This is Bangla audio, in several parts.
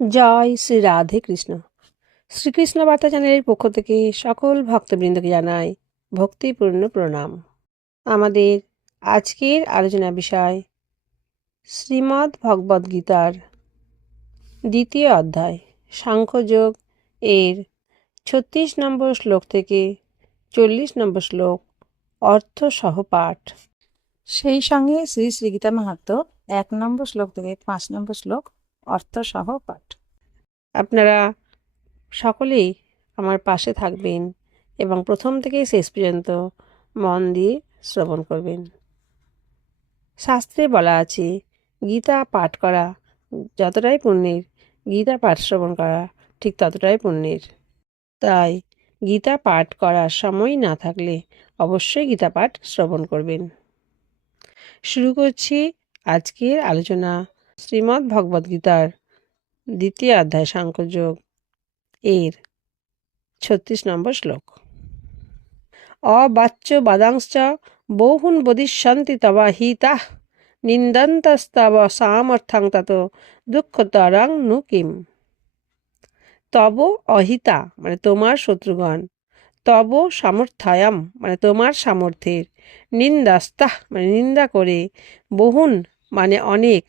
জয় শ্রী রাধে কৃষ্ণ। শ্রীকৃষ্ণ বার্তা চ্যানেলের পক্ষ থেকে সকল ভক্তবৃন্দকে জানাই ভক্তিপূর্ণ প্রণাম। আমাদের আজকের আলোচনা বিষয় শ্রীমদ্ ভগবদ গীতার দ্বিতীয় অধ্যায়, সাংখ্যযোগ এর ছত্রিশ নম্বর শ্লোক থেকে চল্লিশ নম্বর শ্লোক অর্থ সহ পাঠ। সেই সঙ্গে শ্রী শ্রী গীতা মাহাত্ম এক নম্বর শ্লোক থেকে পাঁচ নম্বর শ্লোক অর্থ সহ পাঠ। আপনারা সকলেই আমার পাশে থাকবেন এবং প্রথম থেকে শেষ পর্যন্ত মন দিয়ে শ্রবণ করবেন। শাস্ত্রে বলা আছে, গীতা পাঠ করা যতটাই পুণ্যের, গীতা পাঠ শ্রবণ করা ঠিক ততটাই পুণ্যের। তাই গীতা পাঠ করার সময় না থাকলে অবশ্যই গীতা পাঠ শ্রবণ করবেন। শুরু করছি আজকের আলোচনা। শ্রীমদ্ ভগবদ্গীতার দ্বিতীয় অধ্যায়, সাংখ্যযোগ এর ছত্রিশ নম্বর শ্লোক। অবাচ্য বাদাংশ্চ বহুন বদিষ্যন্তি তবা হিতাহ নিন্দন্তস্তব সামর্থ্যাং তত দুঃখতরাং নু কিম। তব অহিতা মানে তোমার শত্রুগণ, তব সামর্থ্যায়াম মানে তোমার সামর্থ্যের নিন্দাস্তাহ মানে নিন্দা করে বহুন মানে অনেক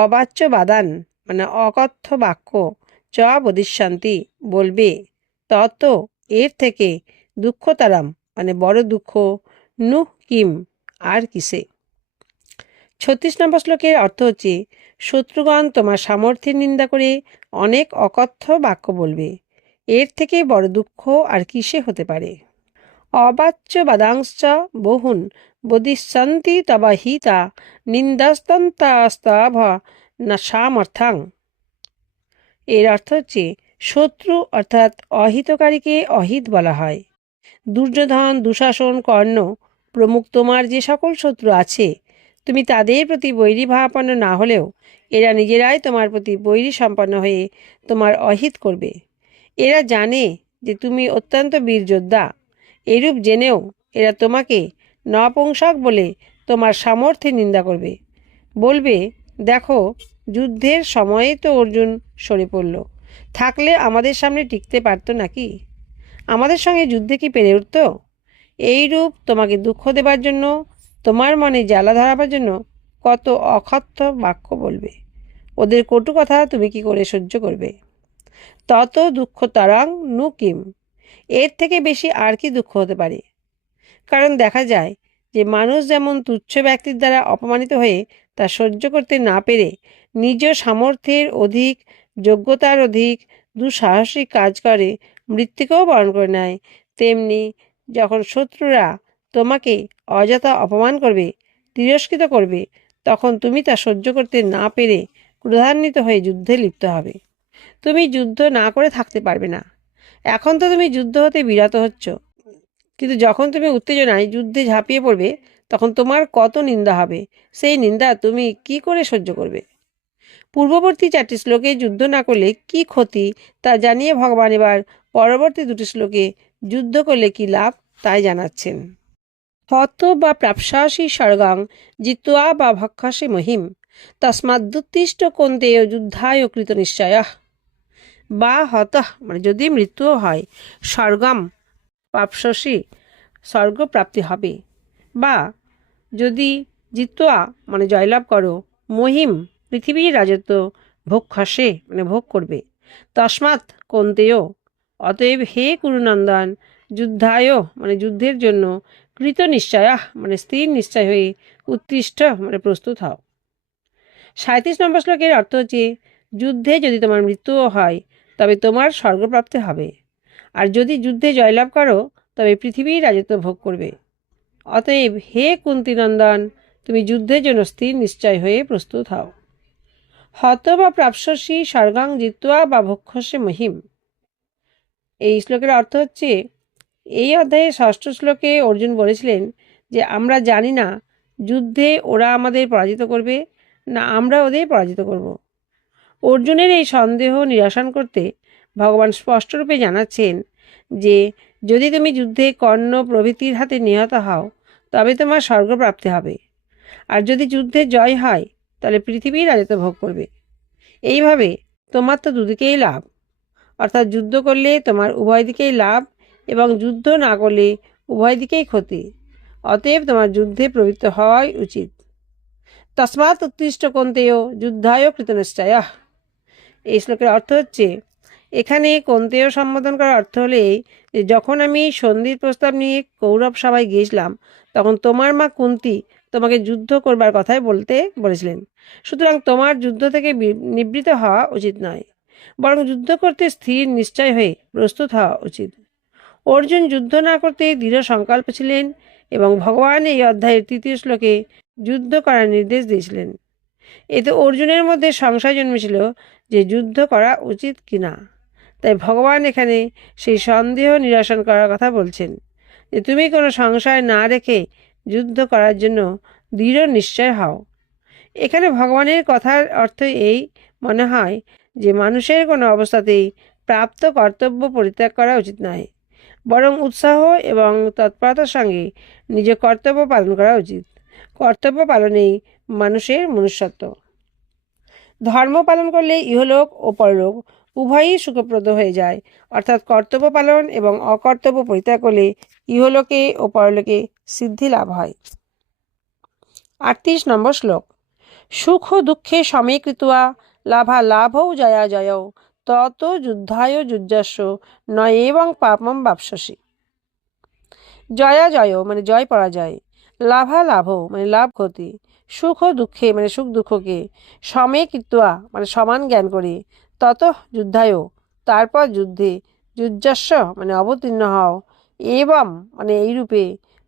অবাচ্য বাদান মানে অকথ্য বাক্য, চ বদিশান্তি বলবে তত এর থেকে দুঃখতারাম মানে বড় দুঃখ, নুহ কিম, আর কিসে? ছত্রিশ নম্বর শ্লোকের অর্থ হচ্ছে, শত্রুগণ তোমার সামর্থ্যের নিন্দা করে অনেক অকথ্য বাক্য বলবে, এর থেকে বড় দুঃখ আর কিসে হতে পারে? অবাচ্য বাদাংশ্চ বহুন। বদিশান্তি তবা হিতা নিন্দাস্তন্তাস্তভ না সামর্থাং। এর অর্থ হচ্ছে, শত্রু অর্থাৎ অহিতকারীকে অহিত বলা হয়। দুর্যোধন, দুঃশাসন, কর্ণ, প্রমুখ তোমার যে সকল শত্রু আছে, তুমি তাদের প্রতি বৈরী ভাবাপন্ন না হলেও এরা নিজেরাই তোমার প্রতি বৈরী সম্পন্ন হয়ে তোমার অহিত করবে। এরা জানে যে তুমি অত্যন্ত বীর যোদ্ধা। এরূপ জেনেও এরা তোমাকে নপুংসক বলে তোমার সামর্থ্যে নিন্দা করবে। বলবে, দেখো, যুদ্ধের সময়ে তো অর্জুন সরে পড়ল। থাকলে আমাদের সামনে টিকতে পারতো নাকি? আমাদের সঙ্গে যুদ্ধে কি পেরে উঠত? এইরূপ তোমাকে দুঃখ দেবার জন্য, তোমার মনে জ্বালা ধরাবার জন্য কত অকথ্য বাক্য বলবে। ওদের কটু কথা তুমি কি করে সহ্য করবে? তত দুঃখ তারাং নু কিম। এর থেকে বেশি আর কি দুঃখ হতে পারে? কারণ দেখা যায় যে মানুষ যেমন তুচ্ছ ব্যক্তির দ্বারা অপমানিত হয়ে তা সহ্য করতে না পেরে নিজ সামর্থ্যের অধিক, যোগ্যতার অধিক, দুঃসাহসিক কাজ করে মৃত্যুকেও বরণ করে নেয়। তেমনি যখন শত্রুরা তোমাকে অযথা অপমান করবে, তিরস্কৃত করবে, তখন তুমি তা সহ্য করতে না পেরে ক্রোধান্বিত হয়ে যুদ্ধে লিপ্ত হবে। তুমি যুদ্ধ না করে থাকতে পারবে না। এখন তো তুমি যুদ্ধ হতে বিরত হচ্ছ। কিন্তু যখন তুমি উত্তেজনায় যুদ্ধে ঝাঁপিয়ে পড়বে, তখন তোমার কত নিন্দা হবে? সেই নিন্দা তুমি কি করে সহ্য করবে? পূর্ববর্তী চারটি শ্লোকে যুদ্ধ না করলে কি ক্ষতি তা জানিয়ে ভগবান এবার পরবর্তী দুটি শ্লোকে যুদ্ধ করলে কি লাভ তাই জানাচ্ছেন। হত বা প্রাপসাসী স্বর্গাং জিত্বা বা ভক্ষাসী মহিম। তস্মাদ্দুত্তিষ্ট কোন্তেয় যুদ্ধায় কৃত নিশ্চয় বা হত মানে যদি মৃত্যুও হয়, স্বর্গম প্রাপসী স্বর্গপ্রাপ্তি হবে। বা যদি জিত্বা মানে জয়লাভ করো, মহিম, পৃথিবীর রাজত্ব ভোগ খসে মানে ভোগ করবে। তস্মাৎ কন্তেয়, অতএব হে কুরুনন্দন যুদ্ধায় মানে যুদ্ধের জন্য কৃত নিশ্চয়া মানে স্থির নিশ্চয় হয়ে উৎকৃষ্ট মানে প্রস্তুত হও। সাঁত্রিশ নম্বর শ্লোকের অর্থ হচ্ছে, যুদ্ধে যদি তোমার মৃত্যুও হয় তবে তোমার স্বর্গপ্রাপ্তি হবে। আর যদি যুদ্ধে জয়লাভ করো, তবে পৃথিবীর রাজত্ব ভোগ করবে। অতএব হে কুন্তিনন্দন, তুমি যুদ্ধের জন্য স্থির নিশ্চয় হয়ে প্রস্তুত হও। হত বা প্রাপসী স্বর্গাং জিত্বা বা ভক্ষসে মহিম। এই শ্লোকের অর্থ হচ্ছে, এই অধ্যায়ে ষষ্ঠ শ্লোকে অর্জুন বলেছিলেন যে, আমরা জানি না যুদ্ধে ওরা আমাদের পরাজিত করবে, না আমরা ওদের পরাজিত করব। অর্জুনের এই সন্দেহ নিরসন করতে ভগবান স্পষ্টরূপে জানাচ্ছেন যে, যদি তুমি যুদ্ধে কর্ণ প্রভৃতির হাতে নিহত হও, তবে তোমার স্বর্গ স্বর্গপ্রাপ্তি হবে। আর যদি যুদ্ধে জয় হয়, তাহলে পৃথিবীর রাজত্ব ভোগ করবে। এইভাবে তোমার তো দুদিকেই লাভ। অর্থাৎ যুদ্ধ করলে তোমার উভয় দিকেই লাভ এবং যুদ্ধ না করলে উভয় দিকেই ক্ষতি। অতএব তোমার যুদ্ধে প্রবৃত্ত হওয়াই উচিত। তসমাৎ উৎকৃষ্ট কন্তেয় যুদ্ধায় কৃতনিশ্চয় এই শ্লোকের অর্থ হচ্ছে, এখানে কন্তেয় সম্বোধন করার অর্থ হলে যখন আমি সন্ধির প্রস্তাব নিয়ে কৌরব সভায় গিয়েছিলাম, তখন তোমার মা কুন্তি তোমাকে যুদ্ধ করবার কথাই বলতে বলেছিলেন। সুতরাং তোমার যুদ্ধ থেকে নিবৃত হওয়া উচিত নয়, বরং যুদ্ধ করতে স্থির নিশ্চয় হয়ে প্রস্তুত হওয়া উচিত। অর্জুন যুদ্ধ না করতে দৃঢ় সংকল্প ছিলেন এবং ভগবান এই অধ্যায়ের তৃতীয় শ্লোকে যুদ্ধ করার নির্দেশ দিয়েছিলেন। এতে অর্জুনের মধ্যে সংশয় জন্মেছিল যে যুদ্ধ করা উচিত কিনা। তাই ভগবান এখানে সেই সন্দেহ নিরসন করার কথা বলছেন যে তুমি কোনো সংশয় না রেখে যুদ্ধ করার জন্য দৃঢ় নিশ্চয় হও। এখানে ভগবানের কথার অর্থ এই মনে হয় যে মানুষের কোনো অবস্থাতেই প্রাপ্ত কর্তব্য পরিত্যাগ করা উচিত নয়, বরং উৎসাহ এবং তৎপরতার সঙ্গে নিজ কর্তব্য পালন করা উচিত। কর্তব্য পালনেই মানুষের মনুষ্যত্ব। ধর্ম পালন করলে ইহলোক ও পরলোক উভয়ই সুখপ্রদ হয়ে যায়। অর্থাৎ কর্তব্য পালন এবং অকর্তব্য পরিত্যাগ করলে ইহলোকে ও পরলোকে সিদ্ধি লাভ হয়। আটত্রিশ নম্বর শ্লোক। সুখ দুঃখে সমীকৃত্বা লাভা লাভৌ জয়া জয়ৌ তত যুদ্ধায় যুজ্জাস্য নয় এবং পাপম বাপসসি। জয়া জয় মানে জয় পরাজয়, লাভা লাভ মানে লাভ ক্ষতি। সুখ ও দুঃখে মানে সুখ দুঃখকে সমে কৃত্বা মানে সমান জ্ঞান করে। তত যুদ্ধায়, তারপর যুদ্ধে যুজ্জাস্য মানে অবতীর্ণ হও। এবং মানে এইরূপে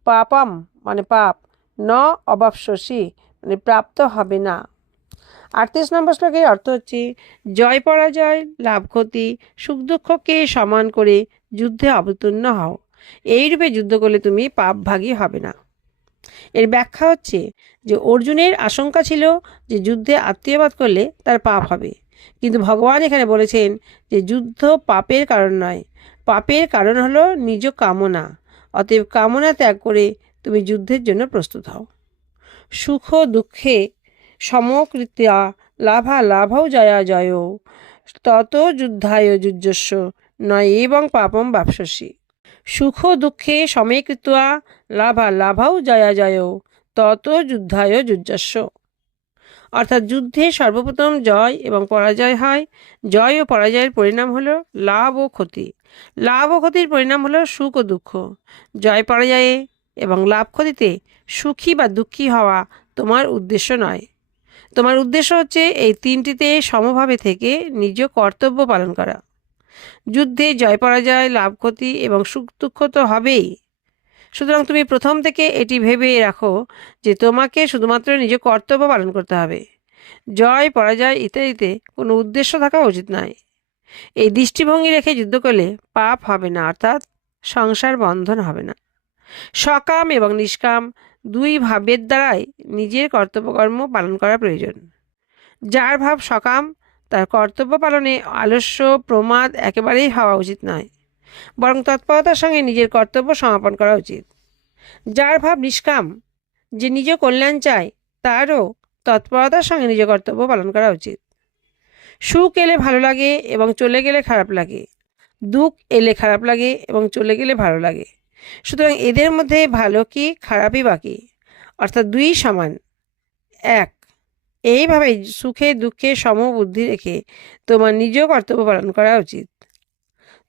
পাপম মানে পাপ, ন অবাপসসি মানে প্রাপ্ত হবে না। আটত্রিশ নম্বর শ্লোকের অর্থ হচ্ছে, জয় পরাজয়, লাভ ক্ষতি, সুখ দুঃখকে সমান করে যুদ্ধে অবতীর্ণ হও। এইরূপে যুদ্ধ করলে তুমি পাপ পাপভাগী হবে না। এর ব্যাখ্যা হচ্ছে যে অর্জুনের আশঙ্কা ছিল যে যুদ্ধে আত্মীয়বাদ করলে তার পাপ হবে। কিন্তু ভগবান এখানে বলেছেন যে যুদ্ধ পাপের কারণ নয়। পাপের কারণ হলো নিজ কামনা। অতএব কামনা ত্যাগ করে তুমি যুদ্ধের জন্য প্রস্তুত হও। সুখ দুঃখে সমকৃত্যা লাভা লাভও জয়া জয়। তত যুদ্ধায় যুজ্জস্ব নয় এবং পাপম বাপসসি। সুখ দুঃখে সমীকৃত্বা লাভা লাভাও জয়া জয় তত যুদ্ধায় যুজ্জস্ব। অর্থাৎ যুদ্ধে সর্বপ্রথম জয় এবং পরাজয় হয়। জয় ও পরাজয়ের পরিণাম হলো লাভ ও ক্ষতি। লাভ ও ক্ষতির পরিণাম হলো সুখ ও দুঃখ। জয় পরাজয়ে এবং লাভ ক্ষতিতে সুখী বা দুঃখী হওয়া তোমার উদ্দেশ্য নয়। তোমার উদ্দেশ্য হচ্ছে এই তিনটিতে সমভাবে থেকে নিজ কর্তব্য পালন করা। যুদ্ধে জয় পরাজয়, লাভ ক্ষতি এবং সুখ দুঃখ তো হবেই। সুতরাং তুমি প্রথম থেকে এটি ভেবে রাখো যে তোমাকে শুধুমাত্র নিজ কর্তব্য পালন করতে হবে। জয়, পরাজয় ইত্যাদিতে কোনো উদ্দেশ্য থাকা উচিত নয়। এই দৃষ্টিভঙ্গি রেখে যুদ্ধ করলে পাপ হবে না, অর্থাৎ সংসার বন্ধন হবে না। সকাম এবং নিষ্কাম দুই ভাবের দ্বারাই নিজের কর্তব্যকর্ম পালন করা প্রয়োজন। যার ভাব সকাম, তার কর্তব্য পালনে আলস্য, প্রমাদ একেবারেই হওয়া উচিত নয়। বরং তৎপরতার সঙ্গে নিজের কর্তব্য সমাপন করা উচিত। যার ভাব নিষ্কাম, যে নিজ কল্যাণ চায়, তারও তৎপরতার সঙ্গে নিজ কর্তব্য পালন করা উচিত। সুখ এলে ভালো লাগে এবং চলে গেলে খারাপ লাগে। দুঃখ এলে খারাপ লাগে এবং চলে গেলে ভালো লাগে। সুতরাং এদের মধ্যে ভালো কি, খারাপই বাকি অর্থাৎ দুই সমান। এক, এইভাবে সুখে, দুঃখে, সমবুদ্ধি রেখে তোমার নিজ কর্তব্য পালন করা উচিত।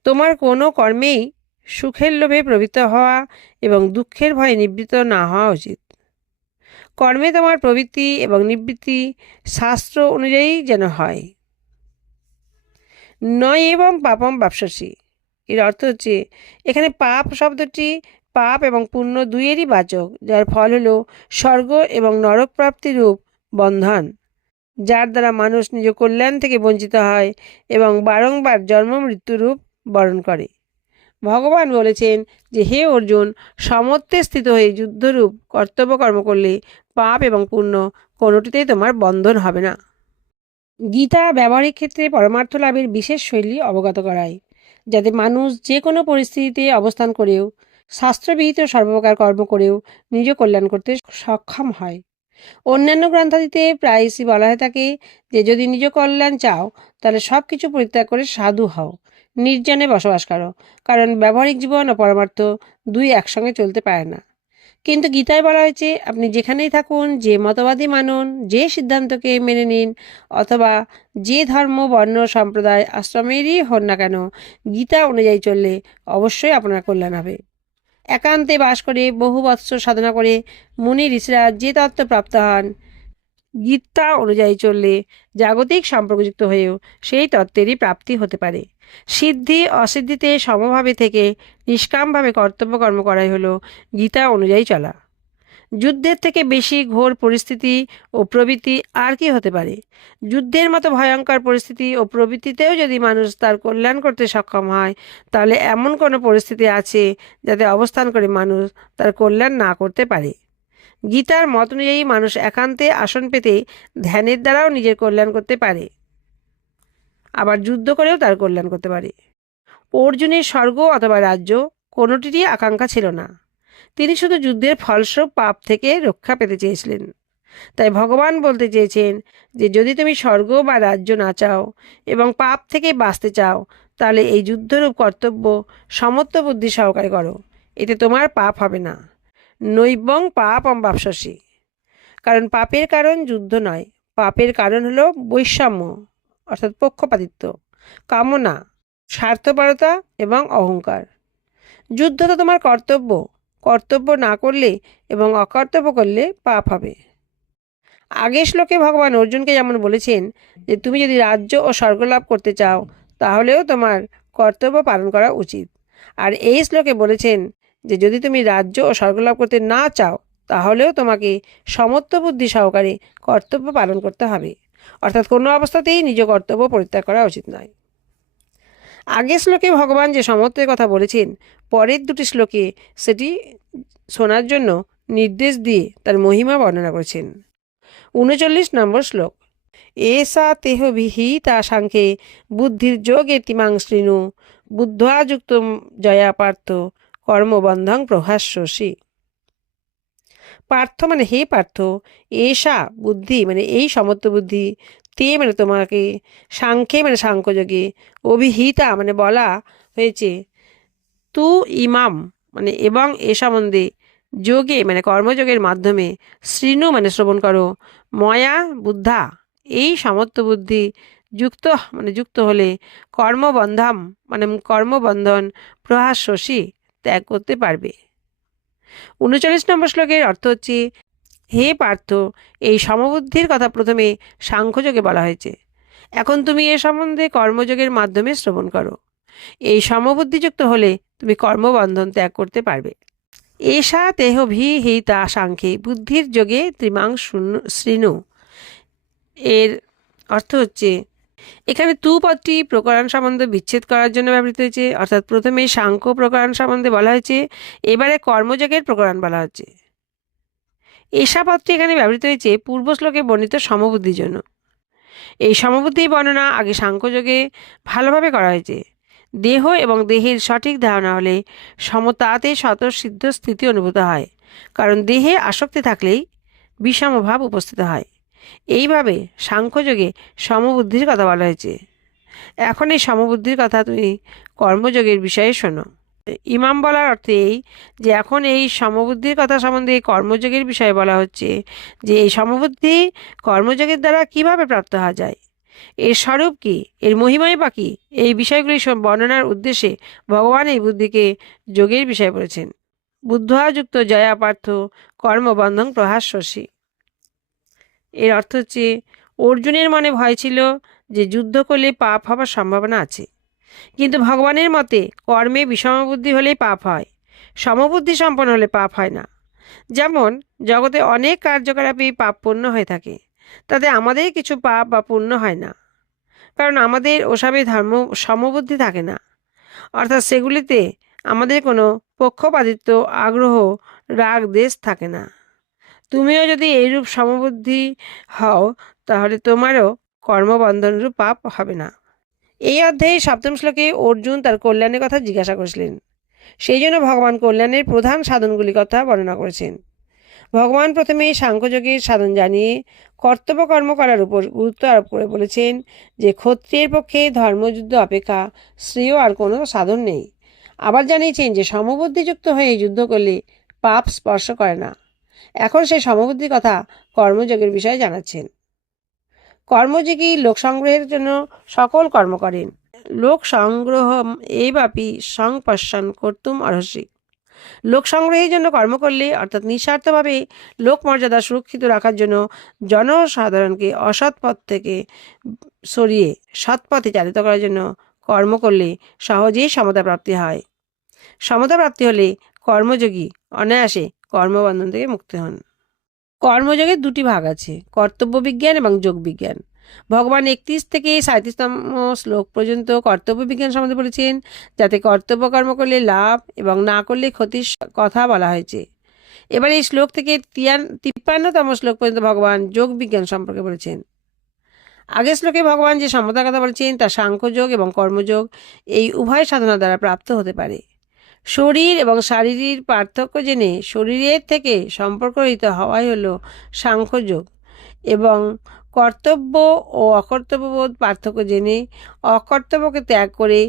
তোমার কোনো কর্মেই সুখের লোভে প্রবৃত্ত হওয়া এবং দুঃখের ভয়ে নিবৃত্ত না হওয়া উচিত। কর্মে তোমার প্রবৃত্তি এবং নিবৃত্তি শাস্ত্র অনুযায়ী যেন হয়। নয় এবং পাপম বাপসসী। এর অর্থ হচ্ছে, এখানে পাপ শব্দটি পাপ এবং পুণ্য দুইয়েরই বাচক, যার ফল হল স্বর্গ এবং নরক প্রাপ্তিরূপ বন্ধন, যার দ্বারা মানুষ নিজ কল্যাণ থেকে বঞ্চিত হয় এবং বারংবার জন্ম মৃত্যুরূপ বরণ করে। ভগবান বলেছেন যে, হে অর্জুন সমত্বে স্থিত হয়ে যুদ্ধরূপ কর্তব্য কর্ম করলে পাপ এবং পুণ্য কোনোটিতেই তোমার বন্ধন হবে না। গীতা ব্যবহারিক ক্ষেত্রে পরমার্থ লাভের বিশেষ শৈলী অবগত করায়, যাতে মানুষ যে কোনো পরিস্থিতিতে অবস্থান করেও, শাস্ত্রবিহিত সর্বপ্রকার কর্ম করেও নিজ কল্যাণ করতে সক্ষম হয়। অন্যান্য গ্রন্থাদিতে প্রায়শই বলা হয়ে থাকে যে, যদি নিজ কল্যাণ চাও, তাহলে সব কিছু পরিত্যাগ করে সাধু হও। নির্জনে বসবাস করো, কারণ ব্যবহারিক জীবন ও পরমার্থ দুই একসঙ্গে চলতে পারে না। কিন্তু গীতায় বলা হয়েছে, আপনি যেখানেই থাকুন, যে মতবাদী মানুন, যে সিদ্ধান্তকে মেনে নিন, অথবা যে ধর্ম, বর্ণ, সম্প্রদায়, আশ্রমেরই হন না কেন, গীতা অনুযায়ী চললে অবশ্যই আপনার কল্যাণ হবে। একান্তে বাস করে, বহু বৎসর সাধনা করে মুনি ঋষিরা যে তত্ত্ব প্রাপ্ত হন, গীতা অনুযায়ী চললে জাগতিক সম্পর্কযুক্ত হয়েও সেই তত্ত্বেরই প্রাপ্তি হতে পারে। সিদ্ধি, অসিদ্ধিতে সমভাবে থেকে নিষ্কামভাবে কর্তব্য কর্ম করাই হলো গীতা অনুযায়ী চলা। যুদ্ধের থেকে বেশি ঘোর পরিস্থিতি ও প্রবৃত্তি আর কি হতে পারে? যুদ্ধের মতো ভয়ঙ্কর পরিস্থিতি ও প্রবৃত্তিতেও যদি মানুষ তার কল্যাণ করতে সক্ষম হয়, তাহলে এমন কোনো পরিস্থিতি আছে যাতে অবস্থান করে মানুষ তার কল্যাণ না করতে পারে? গীতার মত অনুযায়ী মানুষ একান্তে আসন পেতে ধ্যানের দ্বারাও নিজের কল্যাণ করতে পারে। আবার যুদ্ধ করেও তার কল্যাণ করতে পারে। অর্জুনের স্বর্গ অথবা রাজ্য কোনোটিরই আকাঙ্ক্ষা ছিল না। তিনি শুধু যুদ্ধের ফলস্বরূপ পাপ থেকে রক্ষা পেতে চেয়েছিলেন। তাই ভগবান বলতে চেয়েছেন যে, যদি তুমি স্বর্গ বা রাজ্য না চাও এবং পাপ থেকে বাঁচতে চাও, তাহলে এই যুদ্ধরূপ কর্তব্য সমত্ব বুদ্ধি সহকারে করো। এতে তোমার পাপ হবে না। নৈবং পাপ অম্বাপসী কারণ পাপের কারণ যুদ্ধ নয়, পাপের কারণ হলো বৈষম্য। অর্থাৎ পক্ষপাতিত্ব, কামনা, স্বার্থপরতা এবং অহংকার। যুদ্ধ তো তোমার কর্তব্য কর্তব্য না করলে এবং অকর্তব্য করলে পাপ হবে। আগের শ্লোকে ভগবান অর্জুনকে যেমন বলেছেন যে, তুমি যদি রাজ্য ও স্বর্গ লাভ করতে চাও, তাহলেও তোমার কর্তব্য পালন করা উচিত। আর এই শ্লোকে বলেছেন যে, যদি তুমি রাজ্য ও স্বর্গ লাভ করতে না চাও, তাহলেও তোমাকে সমত্ব বুদ্ধি সহকারে কর্তব্য পালন করতে হবে। অর্থাৎ কোনো অবস্থাতেই নিজ কর্তব্য পরিত্যাগ করা উচিত নয়। আগের শ্লোকে ভগবান যে সমত্বের কথা বলেছেন, পরের দুটি শ্লোকে সেটি শোনার জন্য নির্দেশ দিয়ে তার মহিমা বর্ণনা করেছেন। উনচল্লিশ নম্বর শ্লোক, এসা তেহ বিহিতা সাংখ্যে বুদ্ধির যোগে তিমাং শৃণু, বুদ্ধা জয়া পার্থ কর্মবন্ধং প্রভাস্যসী পার্থ মানে হে পার্থ এসা বুদ্ধি মানে এই সমত্ব বুদ্ধি, তে মানে তোমাকে, সাংখ্যে মানে সাংখ্যযোগে, অভিহিতা মানে বলা হয়েছে। তু ইমাম মানে এবং এ সম্বন্ধে যোগে মানে কর্মযোগের মাধ্যমে শ্রীণু মানে শ্রবণ করো, ময়া বুদ্ধা, এই সমত্ব বুদ্ধি যুক্ত মানে যুক্ত হলে কর্মবন্ধাম মানে কর্মবন্ধন প্রহাস্যসী ত্যাগ করতে পারবে। উনচল্লিশ নম্বর শ্লোকের অর্থ হচ্ছে, হে পার্থ, এই সমবুদ্ধির কথা প্রথমে সাংখ্যযোগে বলা হয়েছে। এখন তুমি এ সম্বন্ধে কর্মযোগের মাধ্যমে শ্রবণ করো। এই সমবুদ্ধিযুক্ত হলে তুমি কর্মবন্ধন ত্যাগ করতে পারবে। এষা তেহ ভি হিতা সাংখ্যে বুদ্ধির যোগে ত্রিমাং শূন্য শ্রীণু এর অর্থ হচ্ছে এখানে তু পদটি প্রকরণ সম্বন্ধে বিচ্ছেদ করার জন্য ব্যবহৃত হয়েছে। অর্থাৎ প্রথমে সাংখ্য প্রকরণ সম্বন্ধে বলা হয়েছে, এবারে কর্মযোগের প্রকরণ বলা হচ্ছে। এসা পদটি এখানে ব্যবহৃত হয়েছে পূর্ব শ্লোকে বর্ণিত সমবুদ্ধির জন্য। এই সমবুদ্ধির বর্ণনা আগে সাংখ্যযোগে ভালোভাবে করা হয়েছে। দেহ এবং দেহের সঠিক ধারণা হলে সমতাতে স্বতঃসিদ্ধ স্থিতি অনুভূত হয়, কারণ দেহে আসক্তি থাকলেই বিষমভাব উপস্থিত হয়। এইভাবে সাংখ্যযোগে সমবুদ্ধির কথা বলা হয়েছে। এখন এই সমবুদ্ধির কথা তুমি কর্মযোগের বিষয়ে শোনো। ইমাম বলার অর্থ এই যে এখন এই সমবুদ্ধির কথা সম্বন্ধে এই কর্মযোগের বিষয়ে বলা হচ্ছে যে এই সমবুদ্ধি কর্মযোগের দ্বারা কীভাবে প্রাপ্ত হওয়া যায়? এর স্বরূপ কি? এর মহিমাই বা কি? এই বিষয়গুলি বর্ণনার উদ্দেশ্যে ভগবান এই বুদ্ধিকে যোগের বিষয় বলেছেন। বুদ্ধাযুক্ত জয়া পার্থ কর্মবন্ধন প্রহাস্যসী। এর অর্থ হচ্ছে, অর্জুনের মনে ভয় ছিল যে যুদ্ধ করলে পাপ হবার সম্ভাবনা আছে। কিন্তু ভগবানের মতে, কর্মে বিষমবুদ্ধি হলেই পাপ হয়, সমবুদ্ধি সম্পন্ন হলে পাপ হয় না। যেমন, জগতে অনেক কার্যকলাপই পাপপূর্ণ হয়ে থাকে, তাতে আমাদের কিছু পাপ বা পুণ্য হয় না, কারণ আমাদের ওসবে ধর্ম সমবুদ্ধি থাকে না। অর্থাৎ সেগুলিতে আমাদের কোনো পক্ষপাতিত্ব, আগ্রহ, রাগ, দেশ থাকে না। তুমিও যদি এইরূপ সমবুদ্ধি হও, তাহলে তোমারও কর্মবন্ধনরূপ পাপ হবে না। এই অধ্যায়ে সপ্তম শ্লোকে অর্জুন তার কল্যাণের কথা জিজ্ঞাসা করেছিলেন। সেই জন্য ভগবান কল্যাণের প্রধান সাধনগুলির কথা বর্ণনা করেছেন। ভগবান প্রথমে সাংখ্যযোগের সাধন জানিয়ে কর্তব্য কর্ম করার উপর গুরুত্ব আরোপ করে বলেছেন যে, ক্ষত্রিয়ের পক্ষে ধর্মযুদ্ধ অপেক্ষা শ্রেয় আর কোনো সাধন নেই। আবার জানিয়েছেন যে, সমবুদ্ধিযুক্ত হয়ে যুদ্ধ করলে পাপ স্পর্শ করে না। এখন সেই সমবুদ্ধির কথা কর্মযোগের বিষয়ে জানাচ্ছেন। কর্মযোগী লোক সংগ্রহের জন্য সকল কর্ম করেন। লোক সংগ্রহ এইবাপি সংপশ্যন কর্তুম অর্হসি। লোক সংগ্রহের জন্য কর্ম করলে, অর্থাৎ নিঃস্বার্থভাবে লোক মর্যাদা সুরক্ষিত রাখার জন্য জনসাধারণকে অসৎ পথ থেকে সরিয়ে সৎ পথে চালিত করার জন্য কর্ম করলে সহজেই সমতা প্রাপ্তি হয়। সমতা প্রাপ্তি হলে কর্মযোগী অনায়াসে কর্মবন্ধন থেকে মুক্তি হন। কর্মযোগের দুটি ভাগ আছে কর্তব্য বিজ্ঞান এবং যোগ বিজ্ঞান ভগবান একত্রিশ থেকে সাঁত্রিশতম শ্লোক পর্যন্ত কর্তব্য বিজ্ঞান সম্বন্ধে বলেছেন যাতে কর্তব্য কর্ম করলে লাভ এবং না করলে ক্ষতির কথা বলা হয়েছে। এবার এই শ্লোক থেকে তিয়ান তিপ্পান্নতম শ্লোক পর্যন্ত ভগবান যোগ বিজ্ঞান সম্পর্কে বলেছেন। আগের শ্লোকে ভগবান যে সমতার কথা বলেছেন, তা সাংখ্যযোগ এবং কর্মযোগ এই উভয় সাধনা দ্বারা প্রাপ্ত হতে পারে। শরীর এবং শারীরিক পার্থক্য জেনে শরীরের থেকে সম্পর্করহিত হওয়াই হলো সাংখ্যযোগ এবং কর্তব্য ও অকর্তব্যবোধ পার্থক্য জেনে অকর্তব্যকে ত্যাগ করে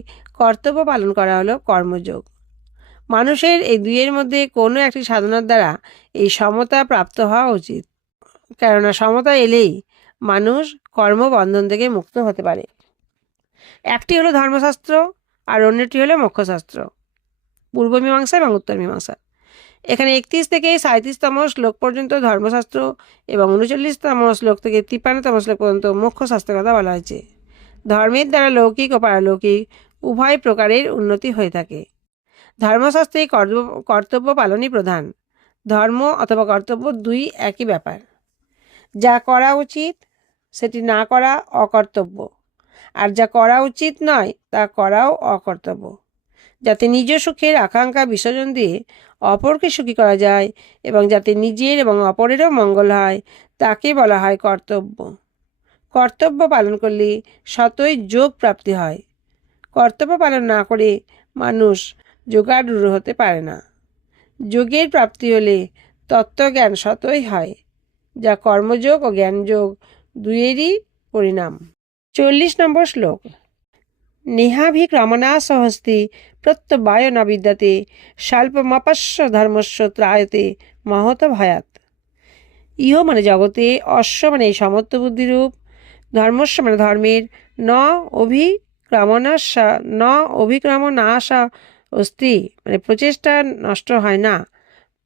কর্তব্য পালন করা হলো কর্মযোগ। মানুষের এই দুইয়ের মধ্যে কোনো একটি সাধনার দ্বারা এই সমতা প্রাপ্ত হওয়া উচিত। কেননা সমতা এলেই মানুষ কর্মবন্ধন থেকে মুক্ত হতে পারে। একটি হলো ধর্মশাস্ত্র আর অন্যটি হলো মোক্ষশাস্ত্র। পূর্ব মীমাংসা এবং উত্তর মীমাংসা। এখানে একত্রিশ থেকে সাঁত্রিশতম শ্লোক পর্যন্ত ধর্মশাস্ত্র এবং উনচল্লিশতম শ্লোক থেকে তিপ্পান্নতম শ্লোক পর্যন্ত মুখ্য শাস্ত্রের কথা বলা হয়েছে। ধর্মের দ্বারা লৌকিক ও পারলৌকিক উভয় প্রকারের উন্নতি হয়ে থাকে। ধর্মশাস্ত্রে কর্তব্য কর্তব্য পালনই প্রধান। ধর্ম অথবা কর্তব্য দুই একই ব্যাপার। যা করা উচিত, সেটি না করা অকর্তব্য। আর যা করা উচিত নয়, তা করাও অকর্তব্য। যাতে নিজ সুখের আকাঙ্ক্ষা বিসর্জন দিয়ে অপরকে সুখী করা যায় এবং যাতে নিজের এবং অপরেরও মঙ্গল হয়, তাকে বলা হয় কর্তব্য। কর্তব্য পালন করলে সতই যোগ প্রাপ্তি হয়। কর্তব্য পালন না করে মানুষ যোগারূঢ় হতে পারে না। যোগের প্রাপ্তি হলে তত্ত্বজ্ঞান সতই হয়, যা কর্মযোগ ও জ্ঞানযোগ দুয়েরই পরিণাম। চল্লিশ নম্বর শ্লোক। নেহাভিক্রমণা সহস্তি প্রত্যবায় ন বিদ্যাতে স্বল্পমপস্য ধর্মস্য ত্রায়তে মহত ভয়াত। ইহ মানে জগতে অশ্ব মানে এই সমত্ব বুদ্ধিরূপ ধর্মস্য মানে ধর্মের। ন অভিক্রমণাশা ন অভিক্রমণাশা অস্তি মানে প্রচেষ্টা নষ্ট হয় না।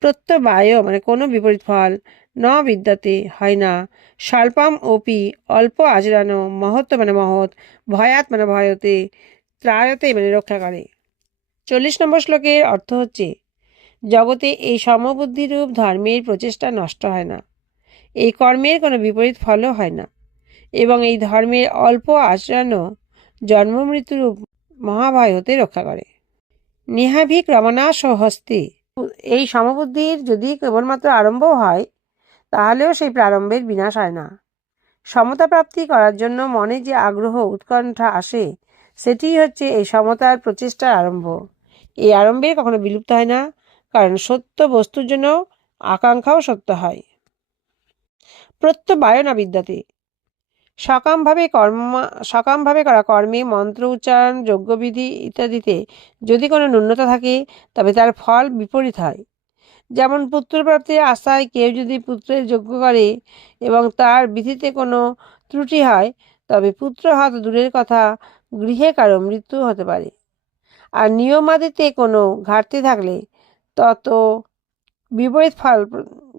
প্রত্যবায় মানে কোনো বিপরীত ফল। ন বিদ্যাতে হয় না। স্বল্পম অপি অল্প আচরানো মহত্ব মানে মহৎ, ভয়াত মানে ভয়তে, ত্রায়তে মানে রক্ষা করে। চল্লিশ নম্বর শ্লোকের অর্থ হচ্ছে, জগতে এই সমবুদ্ধিরূপ ধর্মের প্রচেষ্টা নষ্ট হয় না। এই কর্মের কোনো বিপরীত ফলও হয় না। এবং এই ধর্মের অল্প আচরণও জন্ম মৃত্যুরূপ মহাভয় হতে রক্ষা করে। নেহাভিক রমণাস হস্তে এই সমবুদ্ধির যদি কেবলমাত্র আরম্ভ হয় তাহলেও সেই প্রারম্ভের বিনাশ হয় না। সমতা প্রাপ্তি করার জন্য মনে যে আগ্রহ, উৎকণ্ঠা আসে, সেটিই হচ্ছে এই সমতার প্রচেষ্টার আরম্ভ। এই আরম্ভে কখনো বিলুপ্ত হয় না, কারণ সত্য বস্তুর জন্য আকাঙ্ক্ষাও সত্য হয়। প্রত্যবায়না বিদ্যাতে সকামভাবে কর্ম, সকামভাবে করা কর্মে মন্ত্র উচ্চারণ, যজ্ঞবিধি ইত্যাদিতে যদি কোনো ন্যূনতা থাকে, তবে তার ফল বিপরীত হয়। যেমন পুত্রপ্রাপ্তির আশায় কেউ যদি পুত্রের যজ্ঞ করে এবং তার বিধিতে কোনো ত্রুটি হয়, তবে পুত্র হাত দূরের কথা, গৃহে কারও মৃত্যু হতে পারে। আর নিয়মাদিতে কোনো ঘাটতি থাকলে তত বিপরীত ফল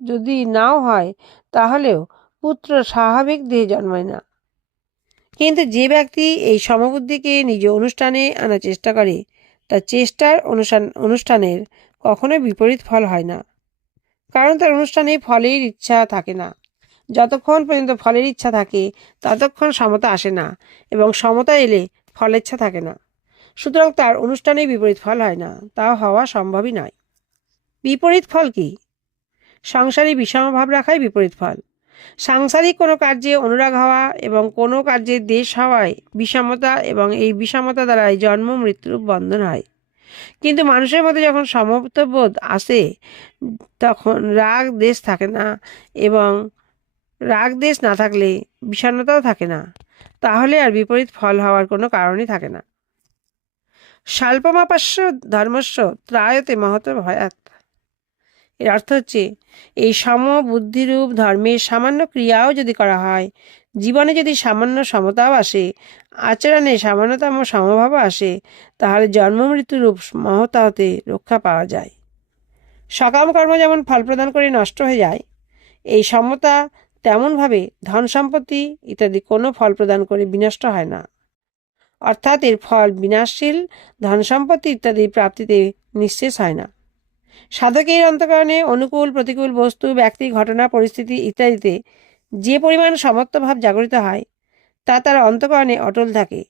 যদি নাও হয়, তাহলেও পুত্র স্বাভাবিক দেহে জন্মায় না। কিন্তু যে ব্যক্তি এই সমবুদ্ধিকে নিজ অনুষ্ঠানে আনার চেষ্টা করে, তার চেষ্টার অনুষ্ঠান অনুষ্ঠানের কখনোই বিপরীত ফল হয় না। কারণ তার অনুষ্ঠানে ফলের ইচ্ছা থাকে না। যতক্ষণ পর্যন্ত ফলের ইচ্ছা থাকে, ততক্ষণ সমতা আসে না এবং সমতা এলে ফলের ইচ্ছা থাকে না। সুতরাং তার অনুষ্ঠানে বিপরীত ফল হয় না, তা হওয়া সম্ভবই নয়। বিপরীত ফল কি? সংসারে বিষমভাব রাখাই বিপরীত ফল। সাংসারিক কোনো কার্যে অনুরাগ হওয়া এবং কোনো কার্যে দেশ হওয়ায় বিষমতা এবং এই বিষমতা দ্বারাই জন্ম মৃত্যুর বন্ধন হয়। কিন্তু মানুষের মধ্যে যখন সমত্ববোধ আসে, তখন রাগ দেশ থাকে না এবং রাগ দেশ না থাকলে বিষণ্ণতাও থাকে না। তাহলে আর বিপরীত ফল হওয়ার কোনো কারণই থাকে না। স্বল্পমাপাস্য ধর্মস্য ত্রায়তে মহত ভয়াত এর অর্থ হচ্ছে, এই সম বুদ্ধিরূপ ধর্মের সামান্য ক্রিয়াও যদি করা হয় জীবনে যদি সামান্য সমতাও আসে, আচরণে সামান্যতম সমভাব আসে, তাহলে জন্ম মৃত্যুরূপ মহতা হতে রক্ষা পাওয়া যায়। সকাম কর্ম যেমন ফল প্রদান করে নষ্ট হয়ে যায়, এই সমতা তেমনভাবে ধন সম্পত্তি ইত্যাদি কোনো ফল প্রদান করে বিনষ্ট হয় না। অর্থাৎ এর ফল বিনাশশীল, ধন সম্পত্তি ইত্যাদি প্রাপ্তিতে নিঃশেষ হয় না। সাধকের অন্তকরণে অনুকূল, প্রতিকূল বস্তু, ব্যক্তি, ঘটনা, পরিস্থিতি ইত্যাদিতে যে পরিমাণ সমত্বভাব জাগরিত হয়, তা তার অন্তকরণে অটল থাকে।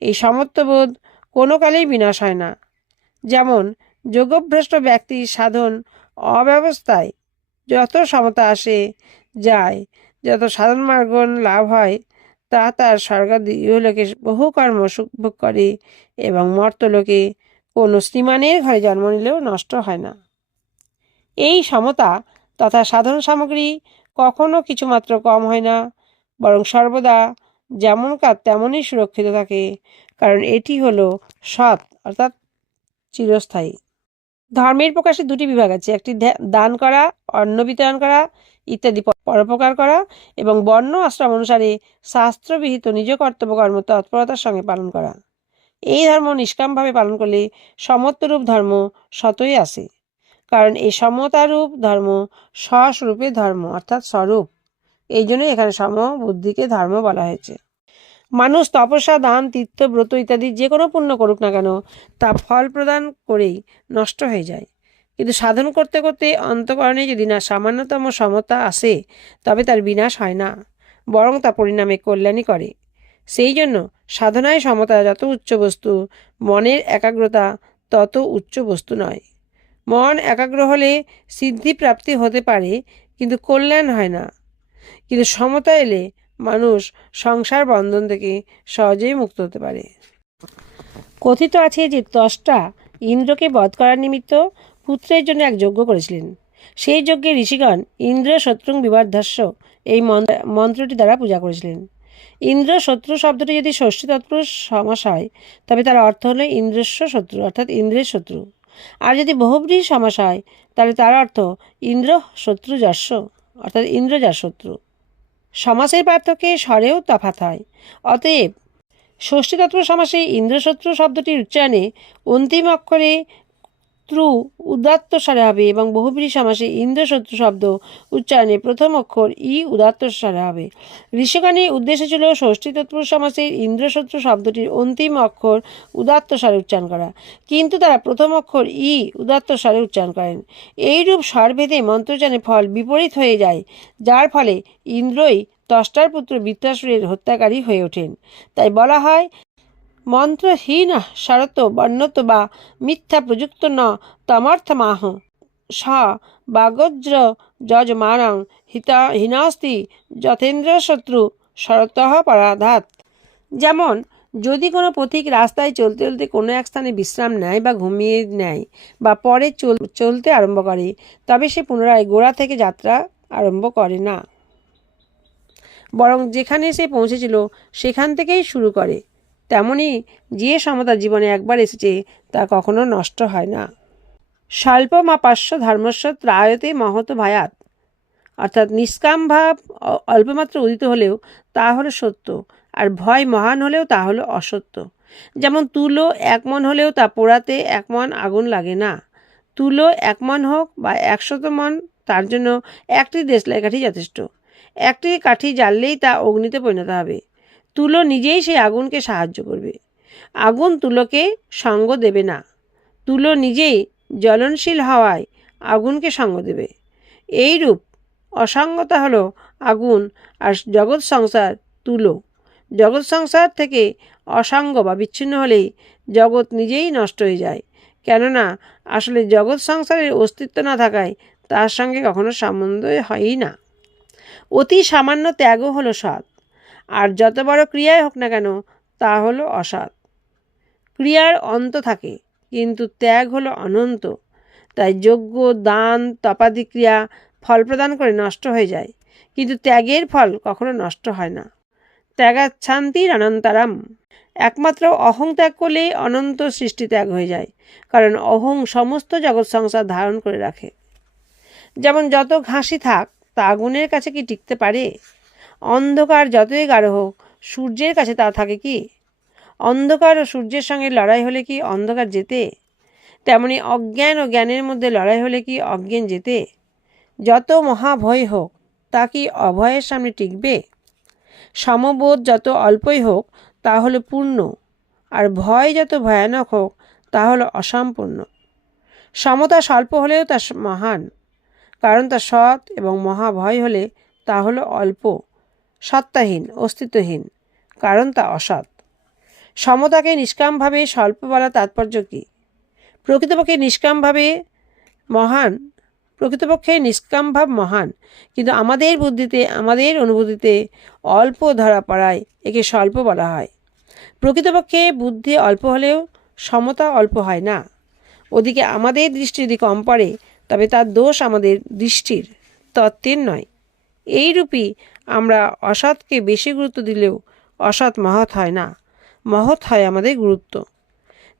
এই সমত্ববোধ কোনো কালেই বিনাশ হয় না। যেমন যোগভ্রষ্ট ব্যক্তির সাধন অব্যবস্থায় যত সমতা আসে, যায়, যত সাধন মার্গন লাভ হয়, তা তার স্বর্গাদি ইহলোকে বহু কর্ম সুখভোগ করে এবং মর্তলোকে কোনো শ্রীমানের ঘরে জন্ম নিলেও নষ্ট হয় না। এই সমতা তথা সাধন সামগ্রী কখনো কিছুমাত্র কম হয় না। বরং সর্বদা যেমন কাজ তেমনই সুরক্ষিত থাকে, কারণ এটি হলো সৎ, অর্থাৎ চিরস্থায়ী। ধর্মের প্রকাশে দুটি বিভাগ আছে, একটি দান করা, অন্ন বিতরণ করা, ইত্যাদি পরোপকার করা এবং বর্ণ আশ্রম অনুসারে শাস্ত্রবিহিত নিজ কর্তব্য কর্ম তৎপরতার সঙ্গে পালন করা। এই ধর্ম নিষ্কামভাবে পালন করলে সমত্বরূপ ধর্ম সতই আসে। কারণ এই সমতারূপ ধর্ম স্বস্বরূপের ধর্ম, অর্থাৎ স্বরূপ। এই জন্য এখানে সম বুদ্ধিকে ধর্ম বলা হয়েছে। মানুষ তপস্যা, দান, তীর্থ, ব্রত ইত্যাদি যে কোনো পুণ্য করুক না কেন, তা ফল প্রদান করেই নষ্ট হয়ে যায়। কিন্তু সাধন করতে করতে অন্তকরণে যদি না সামান্যতম সমতা আসে, তবে তার বিনাশ হয় না, বরং তা পরিণামে কল্যাণই করে। সেই জন্য সাধনায় সমতা যত উচ্চ বস্তু, মনের একাগ্রতা তত উচ্চ বস্তু নয়। মন একাগ্র হলে সিদ্ধি প্রাপ্তি হতে পারে, কিন্তু কল্যাণ হয় না। কিন্তু সমতা এলে মানুষ সংসার বন্ধন থেকে সহজেই মুক্ত হতে পারে। কথিত আছে যে ত্বষ্টা ইন্দ্রকে বধ করার নিমিত্ত পুত্রের জন্য এক যজ্ঞ করেছিলেন। সেই যজ্ঞে ঋষিগণ ইন্দ্র শত্রুং বিবার্ধাস্য এই মন্ত্র- মন্ত্রটি দ্বারা পূজা করেছিলেন। ইন্দ্র শত্রু শব্দটি যদি ষষ্ঠী তৎপুরুষ সমাস হয়, তবে তার অর্থ হলো ইন্দ্রস্ব শত্রু, অর্থাৎ ইন্দ্রের শত্রু। আর যদি বহুব্রীহি সমাস হয়, তাহলে তার অর্থ ইন্দ্র শত্রু যশ অর্থাৎ ইন্দ্র যার শত্রু। সমাসের পার্থক্যে স্বরেও তফাত হয়। অতএব ষষ্ঠীতত্ত্ব সমাসে ইন্দ্রশত্রু শব্দটির উচ্চারণে অন্তিম অক্ষরে ত্রু উদাত্ত স্বরে হবে এবং বহুব্রী সমাসে ইন্দ্রশত্রু শব্দ উচ্চারণে প্রথম অক্ষর ই উদাত্ত স্বরে হবে। ঋষিগণের উদ্দেশ্য ছিল ষষ্ঠী তৎপুরুষ সমাসের ইন্দ্রশত্রু শব্দটির অন্তিম অক্ষর উদাত্ত স্বরে উচ্চারণ করা। কিন্তু তারা প্রথম অক্ষর ই উদাত্ত স্বরে উচ্চারণ করেন। এইরূপ স্বরভেদে মন্ত্রজানে ফল বিপরীত হয়ে যায়, যার ফলে ইন্দ্রই তষ্টার পুত্র বৃত্তাসুরের হত্যাকারী হয়ে ওঠেন। তাই বলা হয় মন্ত্রহীন শরত বর্ণত বা মিথ্যা প্রযুক্ত ন তমর্থমাহ। স বাগজ্র যজমানং হিতা হীনাস্তি যথেন্দ্র শত্রু শরতঃ পরাধাত। যেমন, যদি কোনো পথিক রাস্তায় চলতে চলতে কোনো এক স্থানে বিশ্রাম নেয় বা ঘুমিয়ে নেয় বা পরে চল, চলতে আরম্ভ করে, তবে সে পুনরায় গোড়া থেকে যাত্রা আরম্ভ করে না। বরং যেখানে সে পৌঁছেছিল, সেখান থেকেই শুরু করে। তেমনি যে সমতা জীবনে একবার এসেছে তা কখনো নষ্ট হয় না। স্বল্প মাপাস্য ধর্মস্ব ত্রায়তে মহত ভায়াত। অর্থাৎ নিষ্কাম ভাব অল্পমাত্র উদিত হলেও তা হলো সত্য, আর ভয় মহান হলেও তা হলো অসত্য। যেমন তুলো একমন হলেও তা পোড়াতে একমন আগুন লাগে না। তুলো একমন হোক বা একশত মন, তার জন্য একটি দেশলাই কাঠি যথেষ্ট। একটি কাঠি জ্বাললেই তা অগ্নিতে পরিণত হবে। তুলো নিজেই সেই আগুনকে সাহায্য করবে। আগুন তুলোকে সঙ্গ দেবে না। তুলো নিজেই জ্বলনশীল হওয়ায় আগুনকে সঙ্গ দেবে। এইরূপ অসঙ্গতা হলো আগুন আর জগৎ সংসার তুলো। জগৎ সংসার থেকে অসঙ্গ বা বিচ্ছিন্ন হলেই জগৎ নিজেই নষ্ট হয়ে যায়। কেননা আসলে জগৎ সংসারের অস্তিত্ব না থাকায় তার সঙ্গে কখনো সম্বন্ধ হয়ই না। অতি সামান্য ত্যাগও হলো সৎ। আর যত বড় ক্রিয়াই হোক না কেন, তা হলো অসৎ ক্রিয়ার অন্ত থাকে, কিন্তু ত্যাগ হলো অনন্ত। তাই যজ্ঞ, দান তপাদিক্রিয়া ফল প্রদান করে নষ্ট হয়ে যায়, কিন্তু ত্যাগের ফল কখনো নষ্ট হয় না। ত্যাগার ত্যাগাচ্ছান্তির অনন্তরাম। একমাত্র অহং ত্যাগ করলেই অনন্ত সৃষ্টি ত্যাগ হয়ে যায়, কারণ অহং সমস্ত জগৎ সংসার ধারণ করে রাখে। যেমন যত ঘাসি থাক, তা আগুনের কাছে কি টিকতে পারে? অন্ধকার যতই গাঢ় হোক, সূর্যের কাছে তা থাকে কি? অন্ধকার ও সূর্যের সঙ্গে লড়াই হলে কি অন্ধকার যেতে? তেমনি অজ্ঞান ও জ্ঞানের মধ্যে লড়াই হলে কি অজ্ঞান যেতে? যত মহাভয় হোক, তা কি অভয়ের সামনে টিকবে? সমবোধ যত অল্পই হোক, তা হলো পূর্ণ, আর ভয় যত ভয়ানক হোক, তা হলো অসম্পূর্ণ। সমতা স্বল্প হলেও তা মহান, কারণ তা সৎ এবং মহাভয় হলে তা হলো অল্প। সত্তাহীন, অস্তিত্বহীন, কারণ তা অসৎ। সমতাকে নিষ্কামভাবে স্বল্প বলা তাৎপর্য কী? প্রকৃতপক্ষে নিষ্কামভাবে মহান, প্রকৃতপক্ষে নিষ্কামভাব মহান, কিন্তু আমাদের বুদ্ধিতে, আমাদের অনুভূতিতে অল্প ধরা পড়ায় একে স্বল্প বলা হয়। প্রকৃতপক্ষে বুদ্ধি অল্প হলেও সমতা অল্প হয় না। ওদিকে আমাদের দৃষ্টি যদি কম পড়ে, তবে তার দোষ আমাদের দৃষ্টির তত্ত্বের নয়। এইরূপই আমরা অসৎকে বেশি গুরুত্ব দিলেও অসৎ মহৎ হয় না। মহৎ হয় আমাদের গুরুত্ব।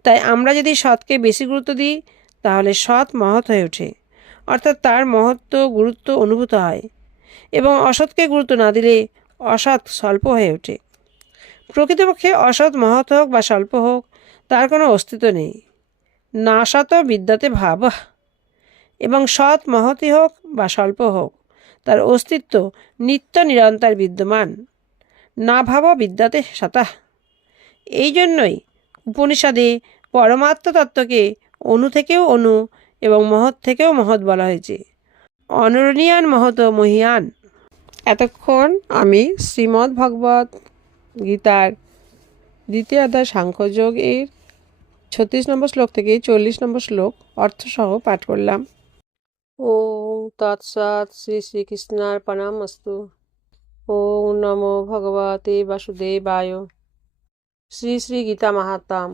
তাই আমরা যদি সৎকে বেশি গুরুত্ব দিই, তাহলে সৎ মহৎ হয়ে ওঠে। অর্থাৎ তার মহত্ব, গুরুত্ব অনুভূত হয় এবং অসৎকে গুরুত্ব না দিলে অসৎ স্বল্প হয়ে ওঠে। প্রকৃতপক্ষে অসৎ মহৎ হোক বা স্বল্প হোক, তার কোনো অস্তিত্ব নেই। না সত বিদ্যাতে ভাব এবং সৎ মহৎই হোক বা স্বল্প হোক। তার অস্তিত্ব নিত্য নিরন্তর বিদ্যমান। না ভাব বিদ্যাতে সতা। এই জন্যই উপনিষদে পরমাত্ম তত্ত্বকে অনু থেকেও অনু এবং মহৎ থেকেও মহৎ বলা হয়েছে। অনরণীয়ান মহত মহিয়ান। এতক্ষণ আমি শ্রীমদ্ ভগবত গীতার দ্বিতীয় অধ্যায় সাংখ্যযোগ এর ছত্রিশ নম্বর শ্লোক থেকে চল্লিশ নম্বর শ্লোক অর্থসহ পাঠ করলাম। ওম তৎসৎ শ্রী শ্রীকৃষ্ণার প্রণামস্তু ওম নমো ভগবতে বাসুদেবায়। শ্রী শ্রী গীতা মাহাত্ম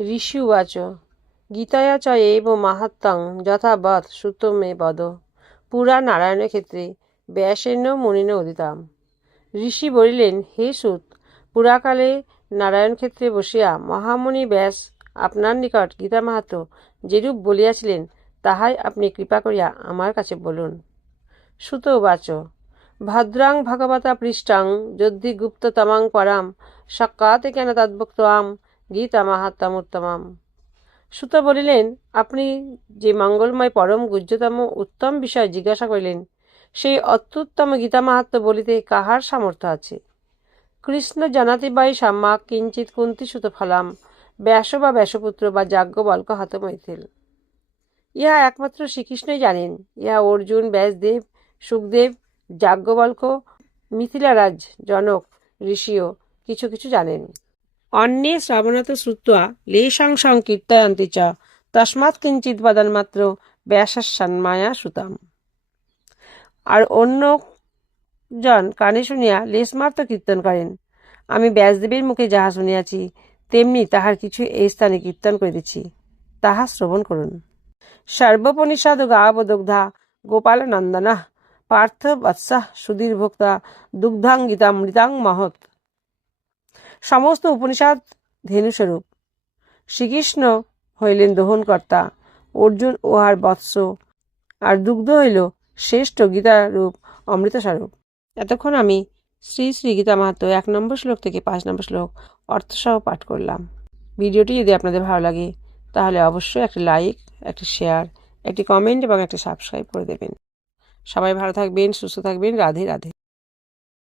ঋষি উবাচ গীতায়া চ এব মাহাত্মাং যথাবৎ সুতম বদ পুরা নারায়ণের ক্ষেত্রে ব্যাসেন মুনিন উদিতাম ঋষি বলিলেন, হে সুত, পুরাকালে নারায়ণ ক্ষেত্রে বসিয়া মহামুনি ব্যাস আপনার নিকট গীতা মাহাত্ম যেরূপ বলিয়াছিলেন তাহাই আপনি কৃপা করিয়া আমার কাছে বলুন। সুত বাচ ভাদ্রাং ভগবতা পৃষ্ঠাং যদ্ধি গুপ্ততমাং পরাম, সক্কাতে কেন তদ্ভুক্তাম গীতা মাহাত্মাম সুত বলিলেন, আপনি যে মঙ্গলময় পরম গুহ্যতম উত্তম বিষয় জিজ্ঞাসা করিলেন, সেই অত্যুত্তম গীতা মাহাত্ম বলিতে কাহার সামর্থ্য আছে? কৃষ্ণ জানাতি বাই সাম্যাক কিঞ্চিত কুন্তি সুত ফলাম ব্যাস বা ব্যাসপুত্র বা যাজ্ঞবল্ক হাত মৈথিল ইহা একমাত্র শ্রীকৃষ্ণই জানেন। ইহা অর্জুন, ব্যাসদেব, সুখদেব, যাজ্ঞবল্ক, মিথিলারাজ, জনক, ঋষিও কিছু কিছু জানেন। অন্যে শ্রবণত শ্রুত্বা লেশং সংকীর্তয়ন্তি চ, তস্মাৎ কিঞ্চিৎ মাত্র ব্যাসান্মায়া শ্রুতাম আর অন্য জন কানে শুনিয়া লেশমাত্র কীর্তন করেন। আমি ব্যাসদেবের মুখে যাহা শুনিয়াছি, তেমনি তাহার কিছু এই স্থানে কীর্তন করিতেছি, তাহা শ্রবণ করুন। সর্বপনিষদ গাবদগ্ধা গোপাল নন্দনা পার্থ বৎসা সুধীর ভোক্তা দুগ্ধাঙ্গিতামৃতাং মহৎ। সমস্ত উপনিষদ ধেনুস্বরূপ। শ্রীকৃষ্ণ হইলেন দহনকর্তা, অর্জুন উহার বৎস, আর দুগ্ধ হইল শ্রেষ্ঠ গীতারূপ অমৃতস্বরূপ। এতক্ষণ আমি শ্রী শ্রী গীতা মাহাতো এক নম্বর শ্লোক থেকে পাঁচ নম্বর শ্লোক অর্থসহ পাঠ করলাম। ভিডিওটি যদি আপনাদের ভালো লাগে তাহলে অবশ্যই একটা লাইক একটি শেয়ার একটি কমেন্ট এবং একটা সাবস্ক্রাইব করে দেবেন। সবাই ভালো থাকবেন, সুস্থ থাকবেন, রাধে রাধে।